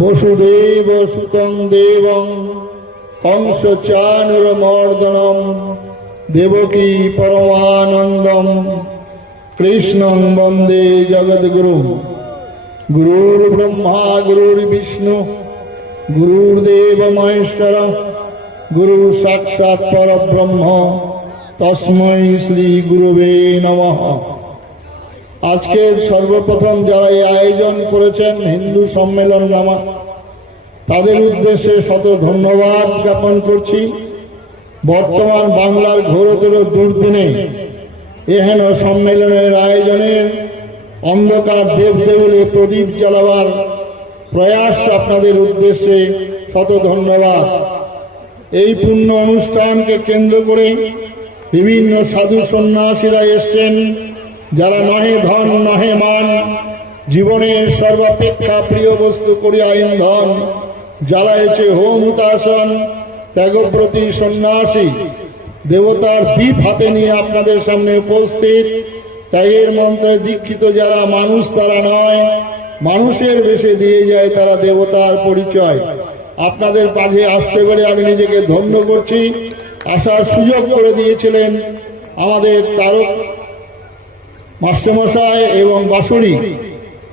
বসুদেব সুতং দেবং হংস চানুর মর্দনম দেবকী পরমানন্দম, কৃষ্ণং বন্দে জগদ্গুরু। গুরুর ব্রহ্মা গুরুর বিষ্ণু গুরুর্দেব মহেশ্বর, গুরু সাক্ষাৎ পরব্রহ্ম, তস্মৈ শ্রী গুরুবে নমঃ। আজকের সর্বপ্রথম যারা এই আয়োজন করেছেন হিন্দু সম্মেলন নামা তাদের উদ্দেশ্যে শত ধন্যবাদ জ্ঞাপন করছি। বর্তমান বাংলার ঘোরতর দুর্দিনে এহেন সম্মেলনের আয়োজনে অন্ধকার দেব দেউলে প্রদীপ জ্বালাবার প্রয়াস আপনাদের উদ্দেশ্যে শত ধন্যবাদ। এই পূর্ণ অনুষ্ঠানকে কেন্দ্র করে বিভিন্ন সাধু সন্ন্যাসীরা এসছেন। যারা নহে ধন, নহে মান, জীবনের সর্বাপেক্ষা প্রিয় বস্তু করি করিয়া ইন্ধন জ্বালাইছে হোম উতাসন ত্যাগব্রতী সন্ন্যাসী, দেবতার দ্বীপ হাতে নিয়ে আপনাদের সামনে উপস্থিত, ত্যাগের মন্ত্রে দীক্ষিত যারা মানুষ, তারা নয়, মানুষের বেশে দিয়ে যায় তারা দেবতার পরিচয়। আপনাদের মাঝে আসতে পেরে আমি নিজেকে ধন্য করছি। আসার সুযোগ করে দিয়েছিলেন আমাদের তারক মাস্টারমশাই এবং বাসুরি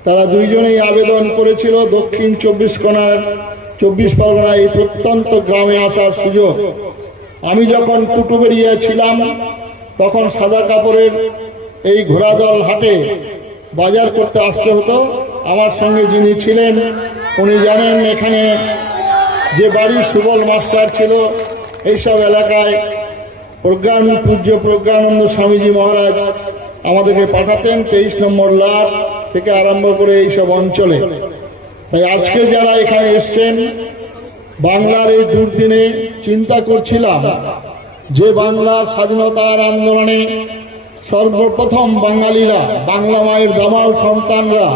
তারা দুইজনেই আবেদন করেছিল দক্ষিণ চব্বিশ কোনার চব্বিশ পরগনায় এই প্রত্যন্ত গ্রামে আসার সুযোগ। আমি যখন কুটুবেরিয়া ছিলাম, তখন সাদা কাপড়ের এই ঘোড়াদল হাটে বাজার করতে আসতে হতো। আমার সঙ্গে যিনি ছিলেন, উনি জানেন এখানে যে বাড়ি সুবল মাস্টার ছিল, এইসব এলাকায় প্রজ্ঞান, পূজ্য প্রজ্ঞানন্দ স্বামীজি মহারাজ আমাদেরকে পাঠাতেন তেইশ নম্বর লাভ থেকে আরম্ভ করে এইসব অঞ্চলে। তাই আজকে যারা এখানে এসছেন, বাংলার এই দুর্দিনে চিন্তা করছিলাম যে বাংলার স্বাধীনতার আন্দোলনে সর্বপ্রথম বাঙালিরা, বাংলা মায়ের দামাল সন্তানরা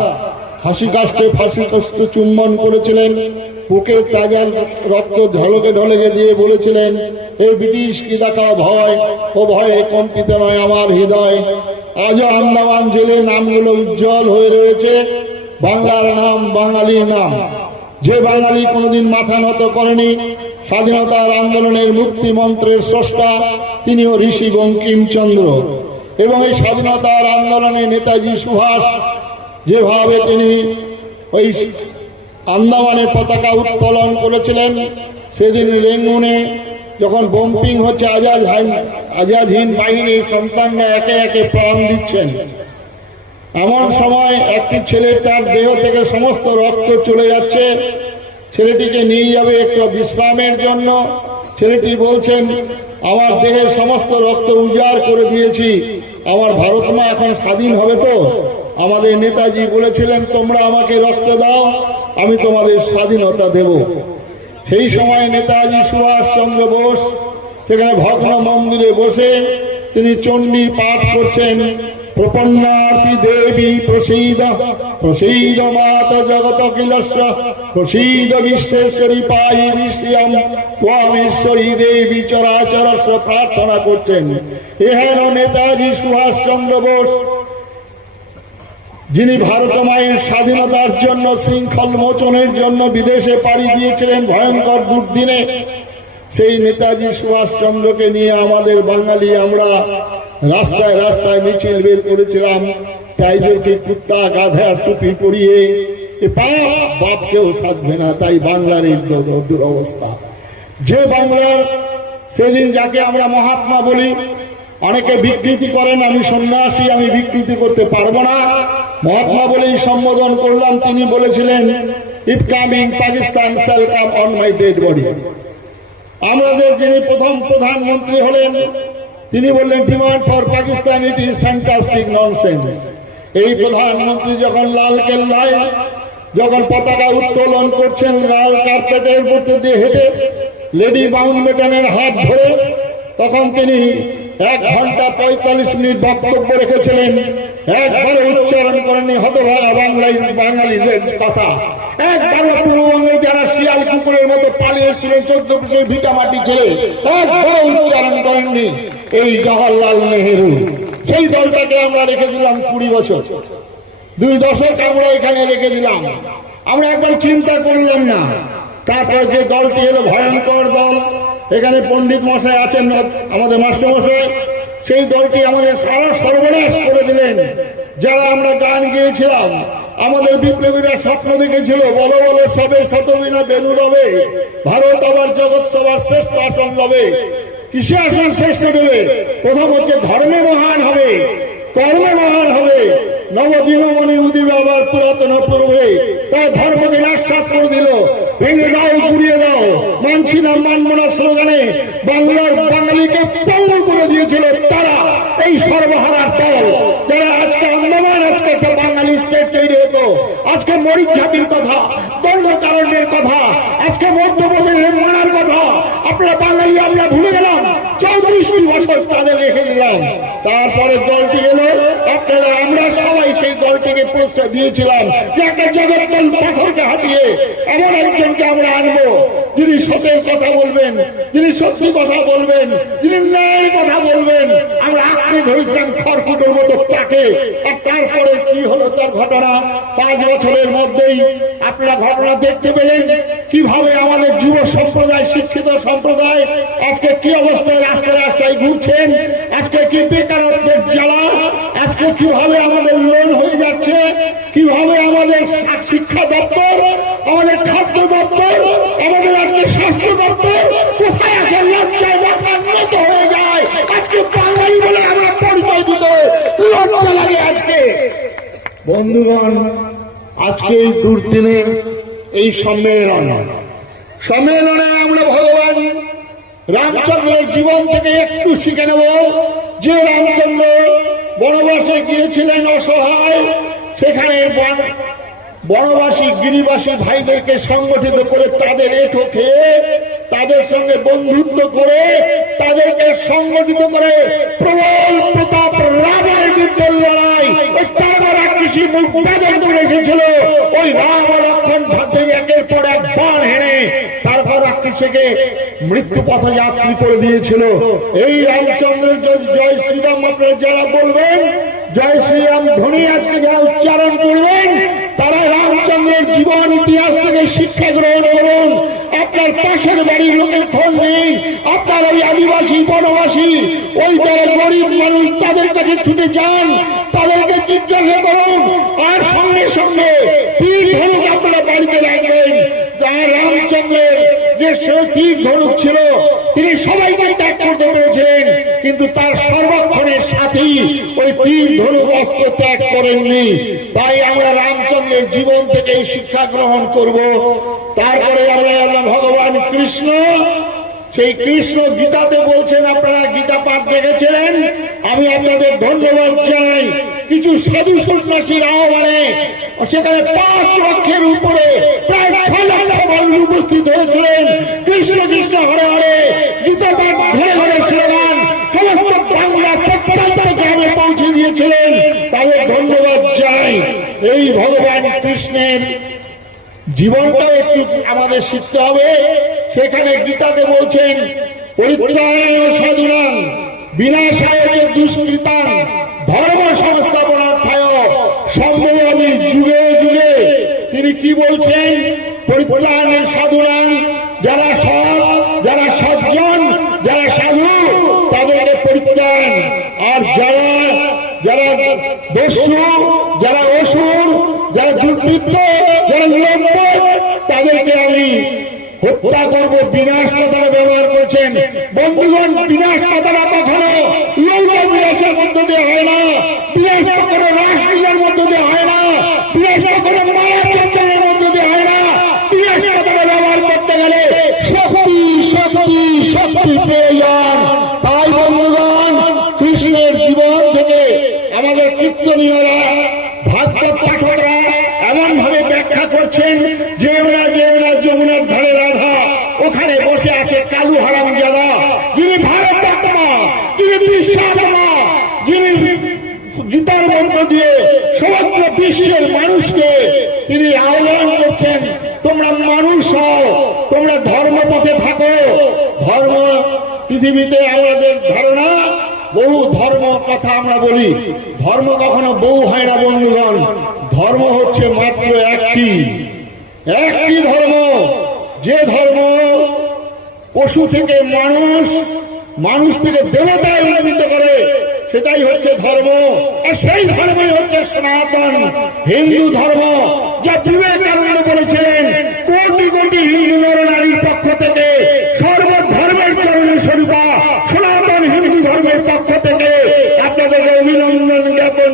হাসি কাস্তে ফাঁসি কষ্ট চুম্বন করেছিলেন, বুকের তাজা রক্ত ঢলকে ঢলকে দিয়ে বলেছিলেন এই ব্রিটিশ, কি দেখা ভয়? ও ভয়ে কম্পিত নয় আমার হৃদয়। আজও আন্দামান জেলে নামগুলো উজ্জ্বল হয়ে রয়েছে। বাংলার নাম বাঙালির নাম। যে বাঙালি কোনোদিন মাথা নত করেনি, স্বাধীনতার আন্দোলনের মুক্তি মন্ত্রের স্রষ্টা, তিনিও ঋষি বঙ্কিমচন্দ্র। এবং এই স্বাধীনতার আন্দোলনে নেতাজি সুভাষ, যেভাবে তিনি ওই আন্দামানের পতাকা উত্তোলন করেছিলেন, সেদিন রেঙ্গুনে যখন বোম্পিং হচ্ছে আজাদ আজাদ আজাদহীন বাহিনীর সন্তানরা একে একে প্রাণ দিচ্ছেন। এমন সময় একটি ছেলে তার দেহ থেকে সমস্ত রক্ত চলে যাচ্ছে। ছেলেটিকে নিয়ে যাবে একটু বিশ্রামের জন্য। ছেলেটি বলছেন, আমার দেহের সমস্ত রক্ত উজাড় করে দিয়েছি। আমার ভারত মা এখন স্বাধীন হবে তো? আমাদের নেতাজি বলেছিলেন, তোমরা আমাকে রক্ত দাও, আমি তোমাদের স্বাধীনতা দেব। সেই সময় নেতাজি সুভাষ চন্দ্র বোস সেখানে ভগ্ন মন্দিরে বসে তিনি চণ্ডী পাঠ করছেন। মাত জগত দেবী চরাচরস্ব প্রার্থনা করছেন। এহেন নেতাজি সুভাষ চন্দ্র বোস যিনি ভারত মায়ের স্বাধীনতার জন্য শৃঙ্খল মোচনের জন্য বিদেশে পাড়ি দিয়েছিলেন ভয়ঙ্কর দুর্দিনে, সেই নেতাজি সুভাষচন্দ্রকে নিয়ে আমাদের বাঙালি আমরা রাস্তায় রাস্তায় মিছিল বের করেছিলাম তাই তাইদেরকে কুত্তা, গাধার টুপি পরিয়ে পাপ বাপকেও সাধবে না, তাই বাংলার এই দুর- দুরবস্থা। যে বাংলার, সেদিন যাকে আমরা মহাত্মা বলি অনেকে বিকৃতি করেন, আমি সন্ন্যাসী, আমি বিকৃতি করতে পারব না। মহাত্মা বলেই সম্বোধন করলাম, তিনি বলেছিলেন if coming Pakistan shall come on my dead body আমাদের যিনি প্রথম প্রধানমন্ত্রী হলেন, তিনি বললেন demand for Pakistan it is fantastic nonsense এই প্রধানমন্ত্রী যখন লাল কেল্লায়, যখন পতাকা উত্তোলন করছেন, লাল কার্পেটের মধ্যে দিয়ে হেঁটে লেডি মাউন্ট বেটনের হাত ধরে, তখন তিনি এক ঘণ্টা পঁয়তাল্লিশ মিনিট বক্তব্য রেখেছিলেন। একবারে উচ্চারণ করেননি হতভাগা বাংলায় বাঙালিদের কথা। একবারও পূর্ববঙ্গে যারা শিয়াল কুকুরের মতো পালিয়ে এসেছিলেন, চোদ্দ বছর ভিটা মাটি ছেড়ে একবারও উচ্চারণ করেননি এই জওয়াহরলাল নেহেরু। সেই দলটাকে আমরা রেখে দিলাম কুড়ি বছর। দুই দশক আমরা এখানে রেখে দিলাম। আমরা একবার চিন্তা করলাম না। তারপর যে দলটি হলো ভয়ঙ্কর দল, এখানে পণ্ডিত মশাই আছেন আমাদের মাস্টার মশাই সেই দলটি আমাদের সারা সর্বনাশ করে দিলেন। যারা আমরা গান গিয়েছিলাম, আমাদের বিপ্লবীরা স্বপ্ন দেখেছিল, বলো বলো, সবে শতবিনা বেনু রবে ভারত আবার জগৎ সবার শ্রেষ্ঠ আসন লবে। কিসে আসন শ্রেষ্ঠ দেবে? প্রথম হচ্ছে ধর্মে মহান হবে। কর্মে মহান হবে। নবদিনমণি উদিবে আবার পুরাতন পূর্বে তার ধর্মকে নাশাত করে দিল। ভেঙে দাও পুড়িয়ে দাও। মানছি না, মানব না স্লোগানে। বাংলার বাঙালিকে পঙ্গু করে দিয়েছিল তারা। এই সর্বহারার দল যারা আজকে আন্দামান, আজকে একটা বাঙালি স্টেট তৈরি হতো। আজকে মরিচ ঝাঁপির কথা, দণ্ড কারণের কথা, আজকে মধ্যপ্রদেশের মানার কথা। আপনারা বাঙালি, আমরা ভুলে গেলাম। চৌত্রিশটি বছর তাদের রেখে দিলাম। তারপরে দলটি গেল আপনারা, আমরা সবাই সেই দলটিকে প্রশ্রয় দিয়েছিলাম। যে একটা জগৎ পাথরকে হাঁটিয়ে এমন একজনকে আমরা আনব। যিনি সত্যের কথা বলবেন, যিনি সত্যি কথা বলবেন, যিনি ন্যায়ের কথা বলবেন, আমরা আঁকড়ে ধরেছিলাম খড়কুটোর মতো তাকে। আর তারপরে কি হলো তার ঘটনা? পাঁচ বছরের মধ্যেই আপনারা ঘটনা দেখতে পেলেন। কীভাবে আমাদের যুব সম্প্রদায়, শিক্ষিত সম্প্রদায় আজকে কি অবস্থায় রাস্তায় রাস্তায় ঘুরছেন? আজকে কি বেকারত্বের জ্বালা? আজকে কীভাবে আমাদের লোন হয়ে যাচ্ছে? কীভাবে আমাদের শিক্ষা দপ্তর, আমাদের খাদ্য দপ্তর, আমাদের আজকে স্বাস্থ্য দপ্তর কোথায় আছে? লজ্জায় মাথা নত হয়ে যায়। আজকে বাঙালি বলে আমরা পরিচয় দিতে লজ্জা লাগে আজকে। বন্ধুগণ, আজকে এই দুর্দিনে এই সম্মেলন। সম্মেলনে আমরা ভগবান রামচন্দ্রের জীবন থেকে একটু শিখে নেব। যে রামচন্দ্র বনবাসে গিয়েছিলেন অসহায় সেখানে বন- বনবাসী, গিরিবাসী ভাইদেরকে সংগঠিত করে তাদের এঠো খেয়ে তাদের সঙ্গে বন্ধুত্ব করে, তাদেরকে সংগঠিত করে প্রবল প্রতাপ রামের বিরুদ্ধে লড়াই। ওই তারপরা কৃষি মুখ এসেছিল। ওই রাম লক্ষণ ভাদ্র একের পর এক বান হেনে কৃষিকে মৃত্যু পথে যাত্রী করে দিয়েছিল। এই রামচন্দ্রের জয়- শ্রীরাম আপনারা যারা বলবেন, জয় শ্রীরাম ধ্বনি আজকে যারা উচ্চারণ করবেন, তারা রামচন্দ্রের জীবন ইতিহাস থেকে শিক্ষা গ্রহণ করুন। আপনার পাশের বাড়ির লোকের খোঁজ নেই। আপনার ওই আদিবাসী, বনবাসী, ওই যারা গরিব মানুষ, তাদের কাছে ছুটে যান। তাদেরকে জিজ্ঞাসা করুন। আর সঙ্গে সঙ্গে তীর ধনুক আপনারা বাড়িতে রাখবেন। আর রামচন্দ্রের যে সে তীর ধনুক ছিল, তিনি সবাইকে ত্যাগ করতে পেরেছিলেন। কিন্তু তার সর্বক্ষণের সাথী ওই তীর ধনুক অস্ত্র ত্যাগ করেননি। তাই আমরা রামচন্দ্রের জীবন থেকে এই শিক্ষা গ্রহণ করব। তারপরে আমরা ভগবান কৃষ্ণ, সেই কৃষ্ণ গীতাতে বলছেন, আপনারা গীতা পাঠ দেখেছেন? আমি আপনাদের ধন্যবাদ জানাই। কিছু সাধু সন্ন্যাসীর আহ্বানে সেখানে পাঁচ লক্ষের উপরে প্রায় ছ লক্ষ মানুষ উপস্থিত হয়েছিলেন। কৃষ্ণ কৃষ্ণ, হরে হরে কৃষ্ণের জীবনটা একটু আমাদের শিখতে হবে। সেখানে গীতাতে বলছেন পরিত্রাণায় সাধুরাম বিনাশায় দুষ্কৃতাং ধর্ম সংস্থাপনার্থায় সম্ভবামী যুগে যুগে তিনি কি বলছেন পরিত্রাণের সাধুনাং যারা সৎ যারা সজ্জন যারা সাধু তাদেরকে পরিত্রাণ আর যারা যারা দস্যু যারা অসুর যারা দুর্বৃত্ত যারা লম্বট তাদেরকে আমি হত্যা করব বিনাশ কথাটা ব্যবহার করেছেন? বন্ধুগণ, বিনাশ কথাটা কখনো লৌহ বিনাশের মধ্য দিয়ে হয় না? বিনাশ কখনো রাসলীলার মধ্য দিয়ে হয় না বিনাশ কখনো মায়া চন্দ্রের মধ্য দিয়ে হয় না বিনাশ কথাটা ব্যবহার করতে গেলে শক্তি শক্তি শক্তি প্রয়োজন তাই বন্ধুগণ কৃষ্ণের জীবন থেকে আমাদের কীর্তনীয়রা ভাগবত পাঠকরা এমন ভাবে ব্যাখ্যা করছেন যে ওরা যে ওরা যমুনার ধারে রাধা ওখানে বসে আছে কালু হারাম জাদা যিনি ভারত আত্মা যিনি বিশ্বাত্মা যিনি গীতার মধ্য দিয়ে সমগ্র বিশ্বের মানুষকে তিনি আহ্বান করছেন তোমরা মানুষ হও তোমরা ধর্মপথে থাকো ধর্ম পৃথিবীতে আমাদের ধারণা বহু ধর্ম কথা আমরা বলি। ধর্ম কখনো বহু হয় না, বন্ধুগণ। ধর্ম হচ্ছে মাত্র একটি। একটি ধর্ম। যে ধর্ম পশু থেকে মানুষ মানুষ থেকে দেবতায় উন্নীত করে, সেটাই হচ্ছে ধর্ম। আর সেই ধর্মই হচ্ছে সনাতন হিন্দু ধর্ম, যা বিবেকানন্দ বলেছিলেন, কোটি কোটি হিন্দু নর নারীর পক্ষ থেকে সর্বধর্মের চরণে স্বরূপা সনাতন হিন্দু ধর্মের পক্ষ থেকে আপনাদেরকে অভিনন্দন জ্ঞাপন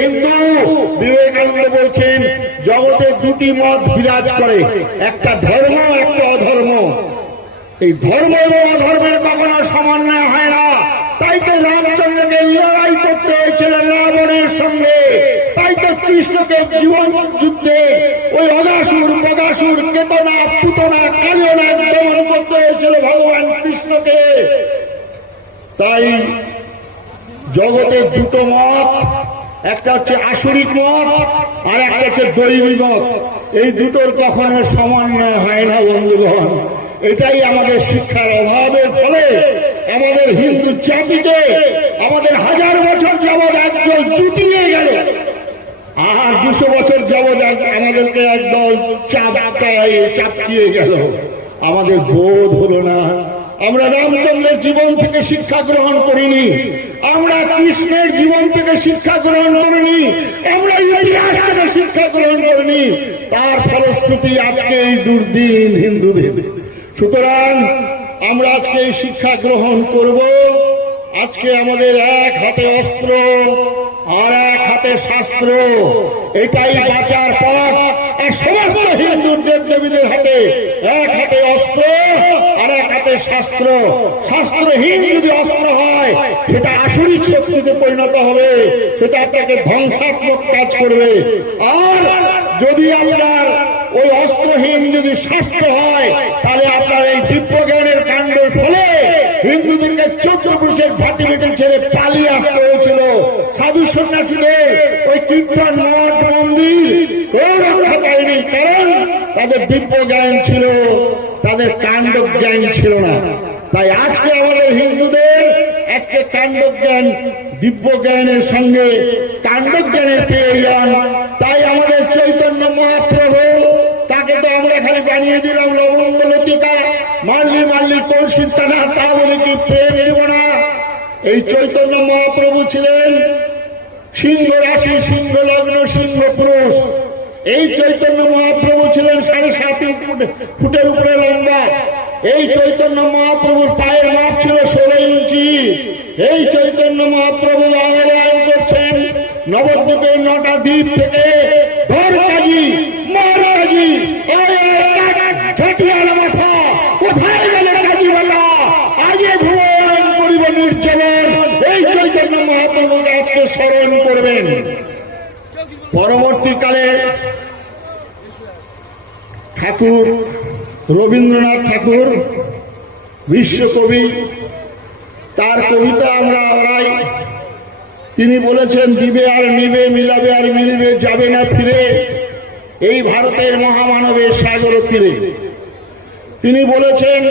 হিন্দু। বিবেকানন্দ বলছেন, জগতে দুটি মত বিরাজ করে, একটা ধর্ম, একটা অধর্ম। এই ধর্ম এবং অধর্মের কখনো সমন্বয় হয় না। তাই তো রামচন্দ্রকে লড়াই করতে হয়েছিল রাবণের সঙ্গে তাই তো কৃষ্ণকে জীবন যুদ্ধে ওই অগাসুর বগাসুর কেতনা পুতনা কালিয়না দমন করতে হয়েছিল ভগবান কৃষ্ণকে তাই জগতে দুটো মত, একটা হচ্ছে আসরিক মত আর একটা হচ্ছে দৈবী মত। এই দুটোর কখনো সমন্বয় হয় না, বন্ধুগণ। এটাই আমাদের শিক্ষার অভাবের ফলে আমাদের হিন্দু জাতিকে আমাদের হাজার বছর যাবৎ একদল জুতিয়ে গেল। আর দুশো বছর যাবৎ আমাদেরকে একদল চাপকায়, চাপকিয়ে গেল। আমাদের বোধ হলো না। আমরা রামচন্দ্রের জীবন থেকে শিক্ষা গ্রহণ করিনি। আমরা কৃষ্ণের জীবন থেকে শিক্ষা গ্রহণ করিনি। আমরা ইতিহাস থেকে শিক্ষা গ্রহণ করিনি। তার ফলশ্রুতি আজকে এই দুর্দিন হিন্দুদের। সুতরাং আমরা আজকে এই শিক্ষা গ্রহণ করব। আজকে আমাদের এক হাতে অস্ত্র আর এক হাতে শাস্ত্র। এটাই বাঁচার পথ। আর সমস্ত হিন্দুর দেব দেবীদের হাতে এক হাতে অস্ত্র আর এক হাতে শাস্ত্র। শাস্ত্রহীন যদি অস্ত্র হয়, সেটা আসরিক শক্তিতে পরিণত হবে। সেটা আপনাকে ধ্বংসাত্মক কাজ করবে। আর যদি আপনার ওই অস্ত্রহীন যদি শাস্ত্র হয়, তাহলে আপনার এই দিব্য জ্ঞানের কাণ্ডের ফলে হিন্দুদেরকে চোদ্দ পুরুষের ভাটি বেটে ছেড়ে পালিয়ে আসতে হয়েছিল। সাধু সন্ন্যাসীদের ওই কীর্তন মঠ মন্দির কেউ রক্ষা পায়নি, কারণ তাদের দিব্য জ্ঞান ছিল, তাদের কাণ্ড জ্ঞান ছিল না। তাই আজকে আমাদের হিন্দুদের, আজকে কাণ্ড জ্ঞান দিব্য জ্ঞানের সঙ্গে জ্ঞানের প্রয়োজন তাই আমাদের চৈতন্য মহাপ্রভু, তাকে তো আমরা খালি বানিয়ে দিলাম লবঙ্গ মাল্লি মাল্লি কৌশিকতা না তা বলে কি প্রেম দেব না? এই চৈতন্য মহাপ্রভু ছিলেন সিংহ রাশি, সিংহ লগ্ন, সিংহ পুরুষ। এই চৈতন্য মহাপ্রভু ছিলেন সাড়ে সাত ফুট, ফুটের উপরে লম্বা। এই চৈতন্য মহাপ্রভুর পায়ের মাপ ছিল ষোলো ইঞ্চি। এই চৈতন্য মহাপ্রভু আহ্বান করছেন, নবদ্বীপের নটা দ্বীপ থেকে ধর কাজী মহাপ্রভুকে আজকে স্মরণ করবেন। পরবর্তীকালে ঠাকুর, রবীন্দ্রনাথ ঠাকুর, বিশ্বকবি, তার কবিতা আমরা আওড়াই। তিনি বলেছেন, দিবে আর নিবে, মিলাবে আর মিলিবে, যাবে না ফিরে। এই ভারতের মহামানবের সাগর তীরে। তিনি বলেছেন,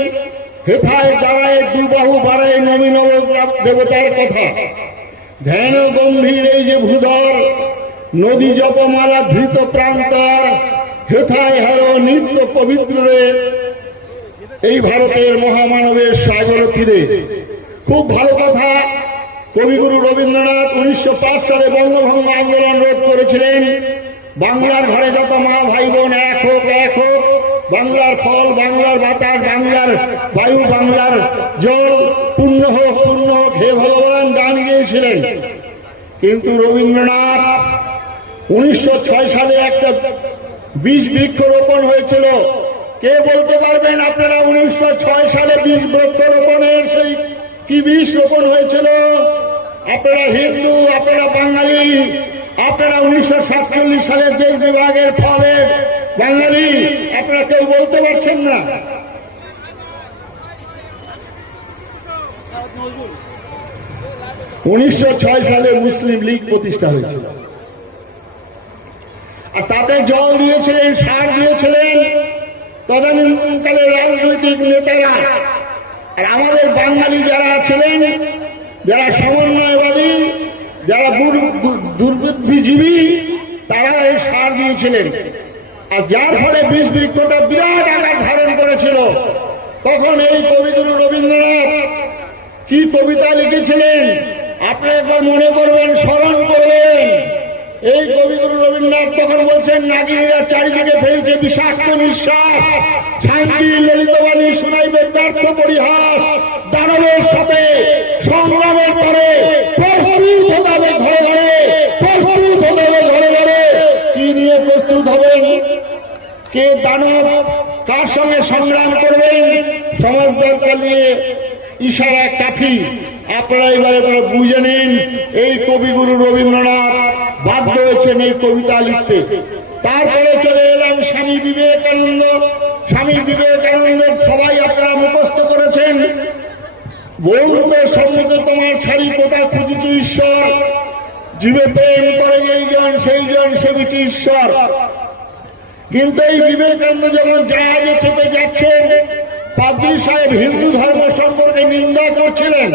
হেথায় দাঁড়ায় দুবাহু বাড়ায় নবীন দেবতার কথা। ধ্যান গম্ভীর এই যে ভূধর, নদী জপমালা ধৃত প্রান্তর, হেথায় হার নিত্য পবিত্র রে এই ভারতের মহামানবের সাগর তীরে। খুব ভালো কথা, কবিগুরু রবীন্দ্রনাথ উনিশশো সালে বঙ্গভঙ্গ আন্দোলন রোধ করেছিলেন। বাংলার ঘরে যত মা ভাই বোন এক হোক এক হোক, বাংলার ফল, বাংলার বাতাস, বাংলার বায়ু, বাংলার জল পূর্ণ হোক পূর্ণ হোক, হে ভগবান গিয়েছিলেন কিন্তু রবীন্দ্রনাথ উনিশশো ছয় সালে একটা বীজ বৃক্ষ রোপণ হয়েছিল। কে বলতে পারবেন আপনারা উনিশশো ছয় সালে বীজ বৃক্ষ রোপণের সেই কি বীজ রোপণ হয়েছিল? আপনারা হিন্দু, আপনারা বাঙালি, আপনারা উনিশশো সাতচল্লিশ সালে দেশ বিভাগের ফলের বাঙালি, আপনারা কেউ বলতে পারছেন না? উনিশশো ছয় সালে মুসলিম লীগ প্রতিষ্ঠা হয়েছিল। আর তাতে জল দিয়েছিলেন, সার দিয়েছিলেন তদানীন্তনকালে রাজনৈতিক নেতারা। আর আমাদের বাঙালি যারা ছিলেন, যারা সমন্বয়বাদী, যারা দুর- দুর্বুদ্ধিজীবী, তারা এই সার দিয়েছিলেন। আর যার ফলে বিষ বৃক্ষটা বিরাট আকার ধারণ করেছিল। তখন এই কবিগুরু রবীন্দ্রনাথ কি কবিতা লিখেছিলেন? আপনি একবার মনে করবেন, স্মরণ করবেন। এই কবিগুরু রবীন্দ্রনাথ তখন বলছেন, নাগিনীরা চারিদিকে ফেলেছে বিষাক্ত নিঃশ্বাস। শান্তি, ললিতবাণী শুনাইবে ব্যর্থ পরিহাস। দানবের সাথে, সংগ্রামের তরে, প্রস্তুত হতে ঘরে ঘরে, প্রস্তুত হতে ঘরে ঘরে। কি নিয়ে প্রস্তুত হবেন? কে দানব, কার সঙ্গে সংগ্রাম করবেন? সমাজ দরকার নিয়ে ইশারা কাফি। আপনারা এবারে এবারে বুঝে নিন, এই কবিগুরু রবীন্দ্রনাথ বাধ্য হয়েছেন এই কবিতা লিখতে। তারপরে চলে এলাম স্বামী বিবেকানন্দ। স্বামী বিবেকানন্দের সবাই আপনারা মুখস্থ করেছেন। বহুরূপের সম্মুখে তোমার ছাড়ি কোথায় খুঁজেছি ঈশ্বর? জীবে প্রেম করে এইজন সেইজন সেবিছি ঈশ্বর। কিন্তু এই বিবেকানন্দ যখন জাহাজে চেপে যাচ্ছেন, পাদ্রী সাহেব হিন্দু ধর্ম সম্পর্কে নিন্দা করছিলেন।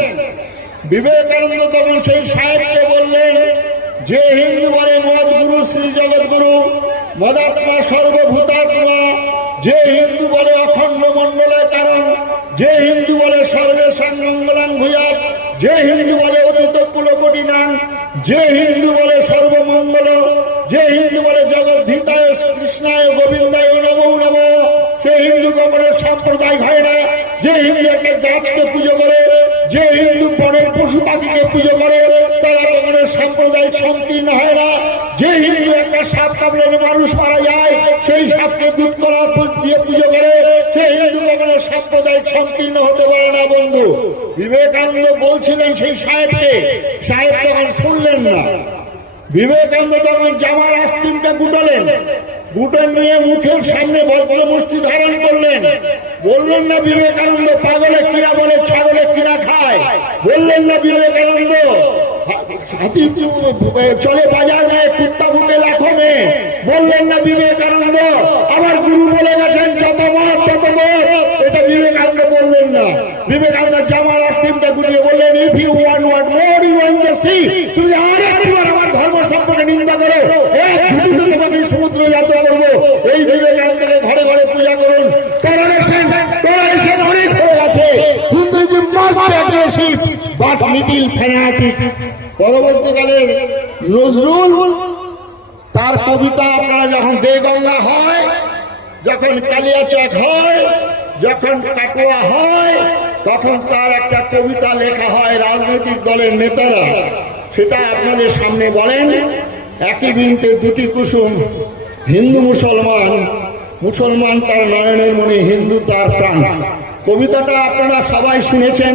বিবেকানন্দ তখন সেই সাহেবকে বললেন, যে হিন্দু বলে মদ গুরু, শ্রী জগৎ গুরু, মদাত্মা সর্বভূতাত্মা, যে হিন্দু বলে অখণ্ড মণ্ডলের কারণ, যে হিন্দু বলে সর্বে সংমঙ্গলাং ভূয়াত যে হিন্দু বলে অতীত কুলকোটি নাম যে হিন্দু বলে সর্বমঙ্গল, যে হিন্দু বলে জগদ্ধিতায় কৃষ্ণায় গোবিন্দায় নম নম, সে হিন্দু কখনো সম্প্রদায় হয় না, যে হিন্দু একটা গাছকে পুজো পশু পাখিকে পুজো করে, তারা কখনো সাম্প্রদায়িক সংকীর্ণ হয় না। যে হিন্দু একটা সাপ কামড়ালে মানুষ মারা যায়, সেই সাপকে দুধ করা দিয়ে পুজো করে। সেই হিন্দু কখনো সাম্প্রদায়িক সংকীর্ণ হতে পারে না, বন্ধু। বিবেকানন্দ বলছিলেন সেই সাহেবকে, সাহেব তখন শুনলেন না। বিবেকানন্দ তখন জামার আস্তিনটা গুটালেন। গুটে নিয়ে মুখের সামনে বজ্র মুষ্টি ধারণ করলেন। বললেন না বিবেকানন্দ, পাগলে কিরা বলে, ছাগলে কিরা খায়? বললেন না বিবেকানন্দ চলে বাজার মেয়ে কুত্তা বুকে লাখো মেয়ে। বললেন না বিবেকানন্দ, আমার গুরু বলে গেছেন, যত মত, তত মত। এটা বিবেকানন্দ বললেন না। বিবেকানন্দ জামার আস্তিনটা গুটিয়ে বললেন if you want what more you want the sea তুমি আর একবার আমার ধর্ম সম্পর্কে নিন্দা করো এক ঘুষিতে তোমাকে সমুদ্র যাত্রা করব এই বিবেকানন্দকে ঘরে ঘরে পূজা করুন করারেশন করারেশন অনেক হয়ে আছে কিন্তু যে মাস্ট অ্যাগ্রেসিভ লিটিল ফ্যানাটিক পরবর্তীকালে নজরুল তার কবিতা আপনারা যখন দেগঙ্গা হয়, যখন কালিয়াচক হয়, যখন কাটোয়া হয়, তখন তার একটা কবিতা লেখা হয় রাজনৈতিক দলের নেতারা। সেটা আপনাদের সামনে বলেন, একই বিনতে দুটি কুসুম, হিন্দু মুসলমান। মুসলমান তার নয়নের মনে, হিন্দু তার প্রাণ। কবিতাটা আপনারা সবাই শুনেছেন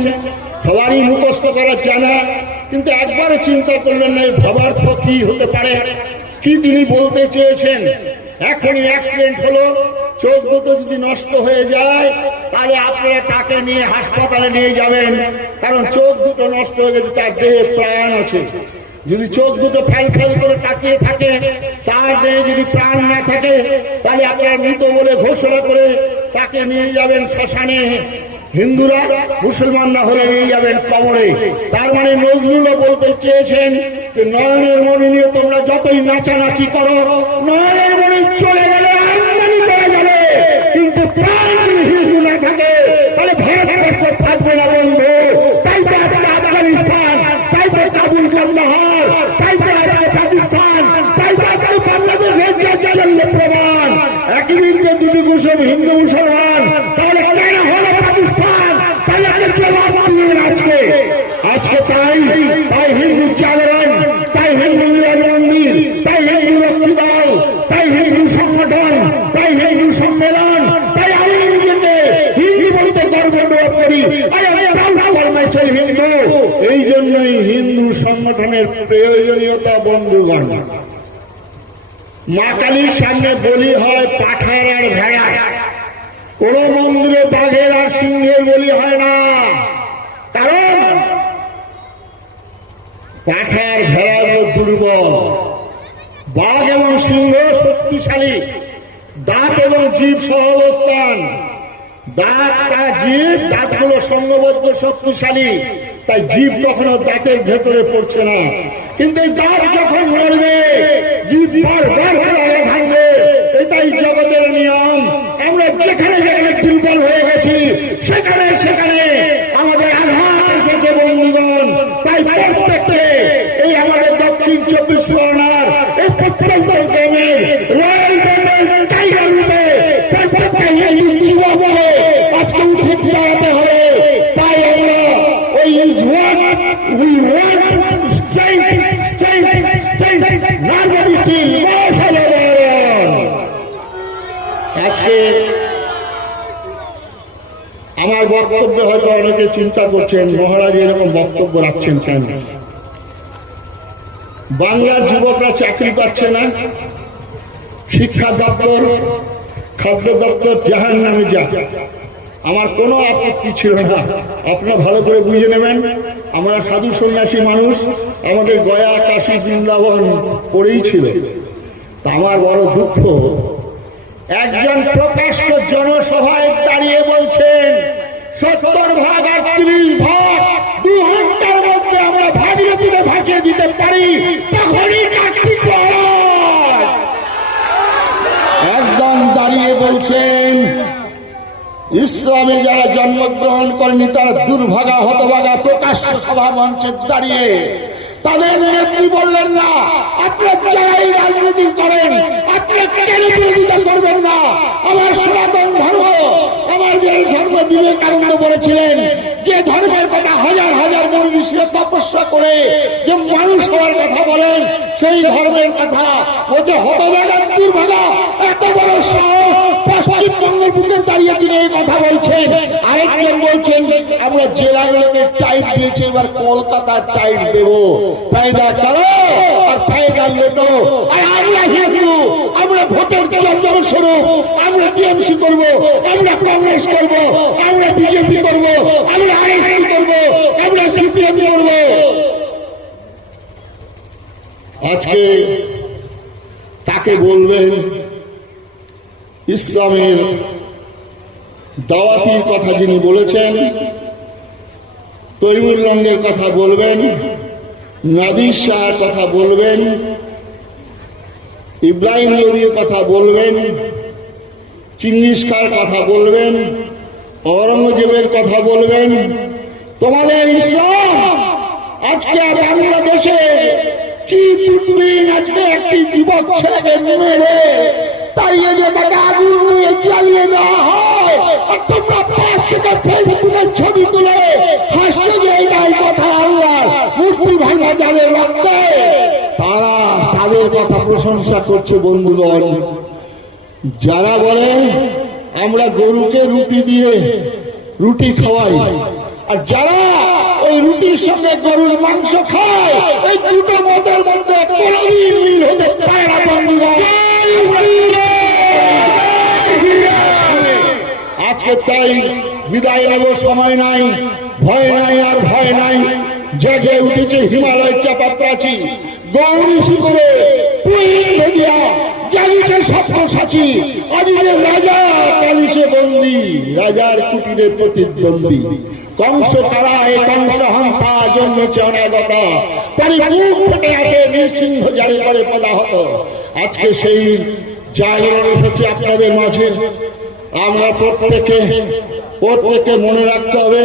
সবারই মুখস্থ করার জানা, কিন্তু একবারও চিন্তা করলেন না এই ভাবার্থ কি হতে পারে, কি তিনি বলতে চেয়েছেন? এখনই অ্যাক্সিডেন্ট হলো, চোখ দুটো যদি নষ্ট হয়ে যায়, তাহলে আপনারা তাকে নিয়ে হাসপাতালে নিয়ে যাবেন, কারণ চোখ দুটো নষ্ট হয়ে গেছে, তার দেহে প্রাণ আছে। যদি চোখ দুটো ফেল ফেল করে তাকিয়ে থাকে, তার দেহে যদি প্রাণ না থাকে, তাহলে আপনারা মৃত বলে ঘোষণা করে তাকে নিয়ে যাবেন শ্মশানে। হিন্দুরা মুসলমান না হলে নিয়ে যাবেন কবরে। তার মানে নজরুলও বলতে চেয়েছেন যে, নয়নের মণি নিয়ে তোমরা যতই নাচানাচি করো, নয়নের মণি চলে গেলে আমদানি করা যাবে। কিন্তু প্রাণ যদি হিন্দু না থাকে, তাহলে ভারতবর্ষ থাকবে না বন্ধু তাই তো আজকে আফগানিস্তান তাই তো কাবুল কন্দাহার তাই তো আজকে পাকিস্তান, তাই তো আজকে বাংলাদেশের জন্য প্রমাণ। এক মিনিটে দুটি কুসুম হিন্দু মুসলমান তাহলে কেন হলো পাকিস্তান তাই একটা জবাব দিলেন আজকে আজকে তাই তাই হিন্দু জাগরণ তাই হিন্দু মিলন মন্দির তাই হিন্দু রক্ষিদল তাই হিন্দু সংগঠন তাই হিন্দু সম্মেলন তাই আমি নিজেকে হিন্দু বলতে গর্ব অনুভব করি I am proud to call myself Hindu এই জন্যই হিন্দু সংগঠনের প্রয়োজনীয়তা বন্ধুগণ মা কালীর সামনে বলি হয় পাঠার আর ভেড়া। কোন মন্দিরে বাঘের আর সিংহের বলি হয় না। কারণ পাঠার ভেড়াগুলো দুর্বল। বাঘ এবং সিংহ শক্তিশালী। দাঁত এবং জীব সহ অবস্থান দাঁত তার জীব, দাঁতগুলো সঙ্গবদ্ধ শক্তিশালী। তাই জীব কখনো দাঁতের ভেতরে পড়ছে না। কিন্তু গাছ যখন নড়বে জীব বারবার করে ভাঙবে এটাই জগতের নিয়ম। আমরা যেখানে যেখানে দুর্বল হয়ে গেছি, সেখানে সেখানে আমাদের আঘাত এসেছে বন্ধুগণ। তাই প্রত্যেককে এই আমাদের দক্ষিণ চব্বিশ আমার বক্তব্যে হয়তো অনেকে চিন্তা করছেন, মহারাজ এরকম বক্তব্য রাখছেন কেন? বাংলার যুবকরা চাকরি পাচ্ছে না, শিক্ষা দপ্তর, খাদ্য দপ্তর জাহান নামে যা আমার কোনো আপত্তি ছিল না। আপনারা ভালো করে বুঝে নেবেন, আমরা সাধু সন্ন্যাসী মানুষ, আমাদের গয়া, কাশী, বৃন্দাবন পড়েই ছিল। তা আমার বড় দুঃখ। একজন প্রকাশ্য জনসভায় দাঁড়িয়ে বলছেন, সত্তর ভাগ আর তিরিশ ভাগ দু ঘণ্টার মধ্যে আমরা ভাগীরথীকে ভাসিয়ে দিতে পারি, তখনই কার্তিক একদম দাঁড়িয়ে বলছেন, ইসলামে যারা জন্মগ্রহণ করেনি, তারা দুর্ভাগা, হতভাগা প্রকাশ্য সভা মঞ্চে দাঁড়িয়ে তাদের নেত্রী বললেন না? আপনারা যারাই রাজনীতি করেন আপনারা কেন বিরোধিতা করবেন না? আমার সনাতন ধর্ম, আমার যে ধর্ম বিবেকানন্দ বলেছিলেন, যে ধর্মের কথা হাজার হাজার মনীষীরা তপস্যা করে যে মানুষ হওয়ার কথা বলেন, সেই ধর্মের কথা বলছে হতভাগা, দুর্ভাগা, এত বড় সাহস পশ্চিমবঙ্গের বুকে দাঁড়িয়ে তিনি এই কথা বলছেন। আরেকজন বলছেন, আমরা জেলাগুলোকে টাইট দিয়েছি, এবার কলকাতার টাইট দেব। ফায়দা করো আর ফায়দা লেটো। আর আমরা হিন্দু, আমরা ভোটের চন্দ্র স্বরূপ, আমরা টিএমসি করব, আমরা কংগ্রেস করব, আমরা বিজেপি করব, আমরা আইএসপি করব, আমরা সিপিএম করব। আজকে তাকে বলবেন ইসলামের দাওয়াতির কথা যিনি বলেছেন, তৈমুর কথা বলবেন, নাদির শাহের কথা বলবেন, ইব্রাহিম লোদির কথা বলবেন চিঙ্গিস খার কথা বলবেন অরঙ্গজেবের কথা বলবেন, তোমাদের ইসলাম, আজকে বাংলাদেশে কি দুদিন আজকে একটি যুবক ছেলেকে মেরে আগুন জ্বালিয়ে হয়। আর তোমরা থেকে ছবি তুলে হাসতে নাই কথা আল্লাহ ভাঙা রক্তে। তারা তাদের কথা প্রশংসা করছে বন্ধুগণ। যারা বলে, আমরা গরুকে রুটি দিয়ে রুটি খাওয়াই। আর যারা ওই রুটির সঙ্গে গরুর মাংস খায়, এই দুটো মতের মধ্যে মিল হতে পারে না বন্ধুগণ। তাই বিদায় নেব, সময় নাই, ভয় নাই আর ভয় নাই। জেগে উঠেছে হিমালয় চাপা প্রাচী। গৌরী রাজার প্রতিদ্বন্দ্বী কংস কংস জন্মেছে অনাগত। নৃসিংহ জারি করে পদাহত। আজকে সেই জাগরণ এসেছে আপনাদের মাঝে। আমরা প্রত্যেকে প্রত্যেকে মনে রাখতে হবে,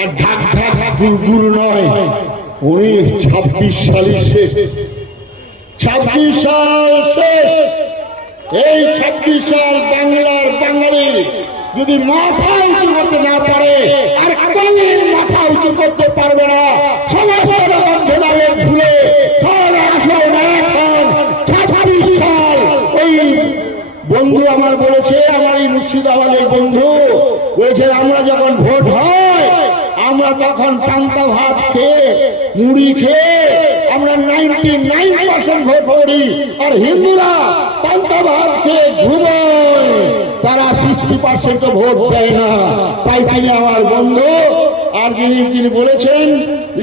আর ঢাক ঢাক গুড় নয়, উনি ছাব্বিশ সালই শেষ। ছাব্বিশ সাল শেষ। এই ছাব্বিশ সাল বাংলার বাঙালি যদি মাথা উঁচু করতে না পারে, আর মাথা উঁচু করতে পারবে না। সমস্ত মুর্শিদাবাদের বন্ধু বলেছে, আমরা যখন ভোট হয়, আমরা তখন পান্তা ভাত খেয়ে, মুড়ি খেয়ে, আমরা নাইনটি নাইন পার্সেন্ট ভোট করি আর হিন্দুরা পান্তা ভাত খেয়ে ঘুমোয়। তারা সিক্সটি পার্সেন্ট ভোট দেয় না। তাই তিনি আমার বন্ধু। আর যিনি, তিনি বলেছেন,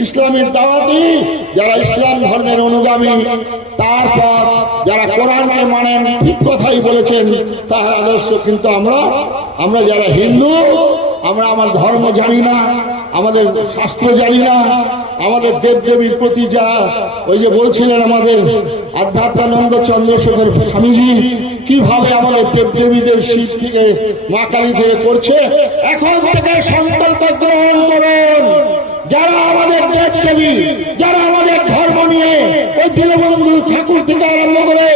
ইসলামের দাওয়াতি, যারা ইসলাম ধর্মের অনুগামী, তারপর কোরআনকে মানেন, ঠিক কথাই বলেছেন তাহার আদর্শ কিন্তু আমরা আমরা যারা হিন্দু, আমরা আমার ধর্ম জানি না, আমাদের শাস্ত্র জানি না, আমাদের দেব দেবীর প্রতি যা ওই যে বলছিলেন আমাদের আধ্যাত্মানন্দ চন্দ্রশেখর স্বামীজি, কীভাবে আমাদের দেব দেবীদের শিব থেকে, মা কালী থেকে করছে? এখন থেকে সংকল্প গ্রহণ করুন। যারা আমাদের দেশ দেবী যারা আমাদের ধর্ম নিয়ে ওই দীনবন্ধু ঠাকুর থেকে আরম্ভ করে